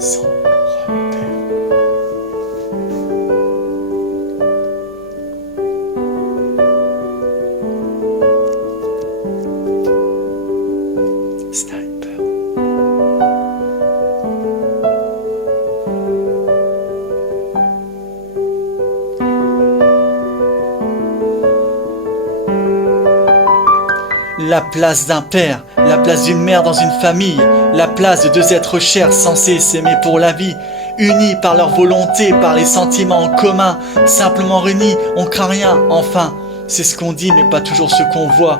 sans repère. Sniper. La place d'un père, la place d'une mère dans une famille, la place de deux êtres chers censés s'aimer pour la vie, unis par leur volonté, par les sentiments en commun, simplement réunis, on craint rien, enfin, c'est ce qu'on dit mais pas toujours ce qu'on voit.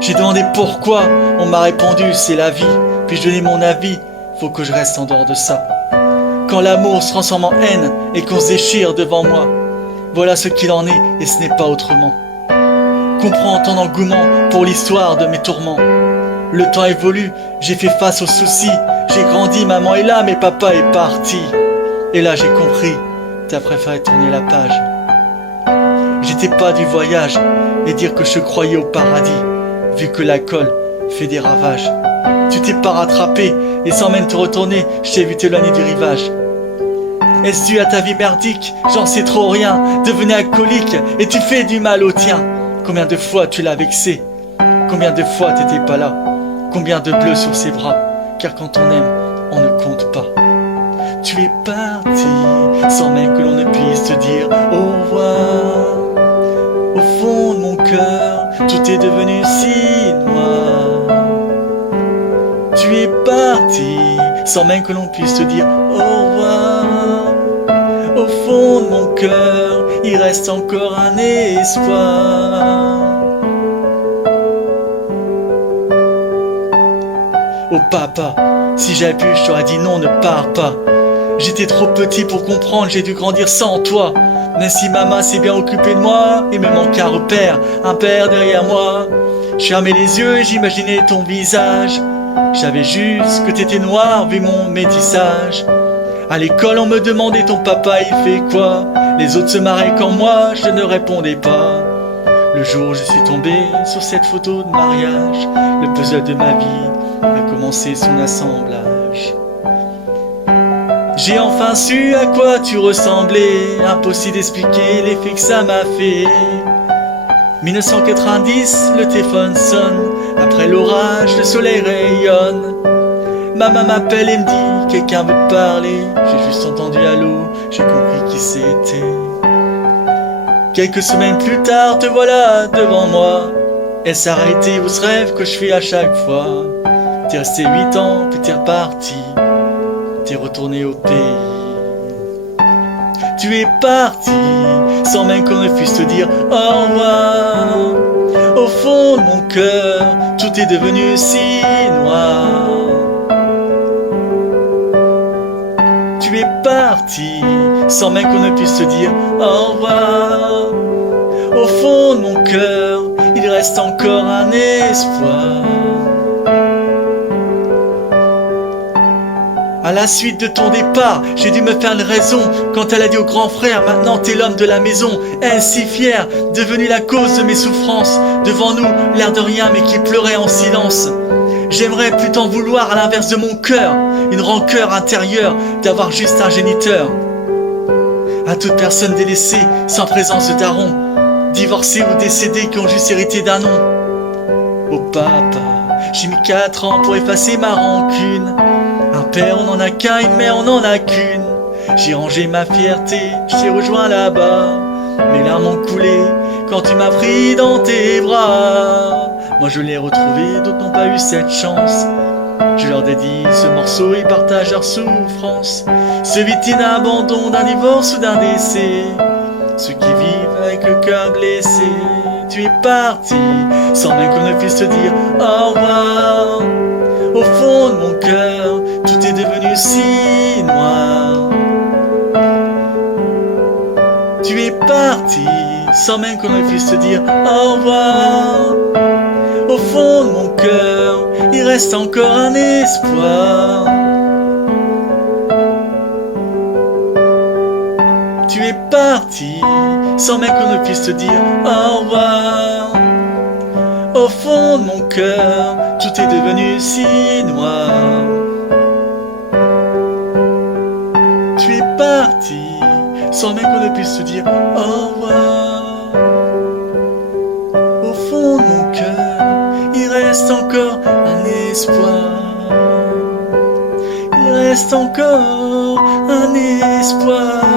J'ai demandé pourquoi, on m'a répondu c'est la vie, puis je donnais mon avis, faut que je reste en dehors de ça. Quand l'amour se transforme en haine et qu'on se déchire devant moi, voilà ce qu'il en est et ce n'est pas autrement. Comprends ton engouement pour l'histoire de mes tourments. Le temps évolue, j'ai fait face aux soucis, j'ai grandi, maman est là, mais papa est parti. Et là j'ai compris, t'as préféré tourner la page. J'étais pas du voyage et dire que je croyais au paradis, vu que l'alcool fait des ravages. Tu t'es pas rattrapé et sans même te retourner, je t'ai vu t'éloigner du rivage. Est-ce dû à ta vie merdique? J'en sais trop rien, devenez alcoolique et tu fais du mal au tien. Combien de fois tu l'as vexé? Combien de fois t'étais pas là? Combien de bleus sur ses bras? Car quand on aime, on ne compte pas. Tu es parti, sans même que l'on ne puisse te dire au revoir. Au fond de mon cœur, tout est devenu si noir. Tu es parti, sans même que l'on puisse te dire au revoir. Au fond de mon cœur, il reste encore un espoir. Oh papa, si j'avais pu, je t'aurais dit non, ne pars pas. J'étais trop petit pour comprendre, j'ai dû grandir sans toi. Même si maman s'est bien occupée de moi, il me manque un repère, un père derrière moi. Je fermais les yeux et j'imaginais ton visage. Je savais juste que t'étais noir vu mon métissage. À l'école on me demandait ton papa il fait quoi? Les autres se marraient quand moi je ne répondais pas. Le jour où je suis tombé sur cette photo de mariage, le puzzle de ma vie a commencé son assemblage. J'ai enfin su à quoi tu ressemblais, impossible d'expliquer l'effet que ça m'a fait. 1990, le téléphone sonne, après l'orage, le soleil rayonne. Maman m'appelle et me dit, quelqu'un veut te parler. J'ai juste entendu allô, j'ai compris qui c'était. Quelques semaines plus tard, te voilà devant moi. Est-ce arrêté ou ce rêve que je fais à chaque fois? T'es resté 8 ans, puis t'es reparti. T'es retourné au pays. Tu es parti, sans même qu'on ne puisse te dire au revoir. Au fond de mon cœur, tout est devenu si noir. Tu es parti, sans même qu'on ne puisse te dire au revoir. Au fond de mon cœur, il reste encore un espoir. À la suite de ton départ, j'ai dû me faire une raison quand elle a dit au grand frère, maintenant t'es l'homme de la maison. Elle si fière, devenue la cause de mes souffrances. Devant nous, l'air de rien mais qui pleurait en silence. J'aimerais plus t'en vouloir à l'inverse de mon cœur, une rancœur intérieure d'avoir juste un géniteur. À toute personne délaissée, sans présence de daron, divorcés ou décédés qui ont juste hérité d'un nom. Oh papa, j'ai mis 4 ans pour effacer ma rancune. Un père on n'en a qu'un, une mère on n'en a qu'une. J'ai rangé ma fierté, je t'ai rejoint là-bas. Mes larmes ont coulé quand tu m'as pris dans tes bras. Moi je l'ai retrouvé, d'autres n'ont pas eu cette chance. Je leur dédie ce morceau, ils partagent leur souffrance. Ceux victimes d'un abandon, d'un divorce ou d'un décès, ceux qui vivent avec le cœur blessé. Tu es parti, sans même qu'on ne puisse te dire au revoir. Au fond de mon cœur, tout est devenu si noir. Tu es parti, sans même qu'on ne puisse te dire au revoir. Au fond de mon cœur, il reste encore un espoir. Tu es parti, sans même qu'on ne puisse te dire au revoir. Au fond de mon cœur, tout est devenu si noir. sans même qu'on ne puisse se dire au revoir. Au fond de mon cœur, il reste encore un espoir. Il reste encore un espoir.